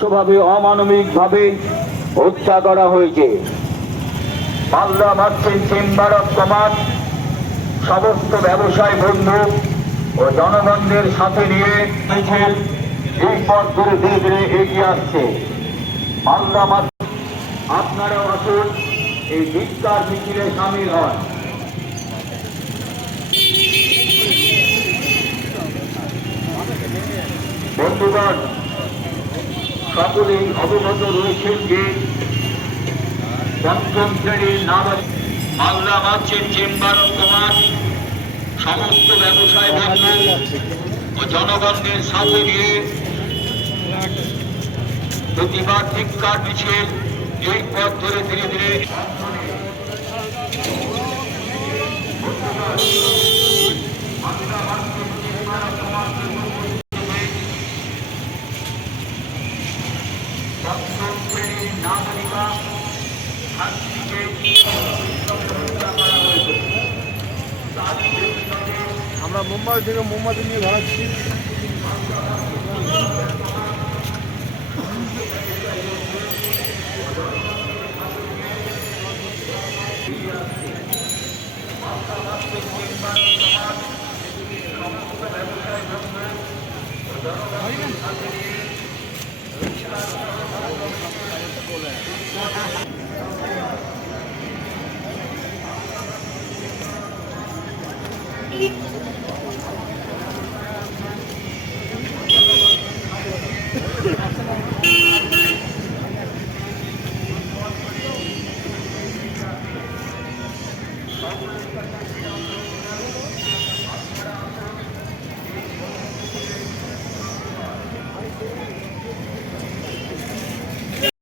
স্বভাবে অমানবিকভাবে হত্যা করা হয়েছে। Malda merchant chamber of commerce সমস্ত ব্যবসায় বন্ধু ও জনগণদের সাথে নিয়ে এই পথ ধরে ধীরে ধীরে এগিয়ে আসছে। মালদা আপনারাও আসুন, এই ধিক্কার মিছিলে সামিল হন। বন্ধুগণ, সকলেই অবগত রয়েছেন যে পঞ্চম শ্রেণীর Malda merchant chamber of commerce সমস্ত ব্যবসায় বন্ধু ও জনগণদের সাথে নিয়ে প্রতিবাদ ধিক্কার মিছিল এই পথ ধরে ধীরে ধীরে আমরা মুম্বাই থেকে মোমবাতি নিয়ে ধরাচ্ছি।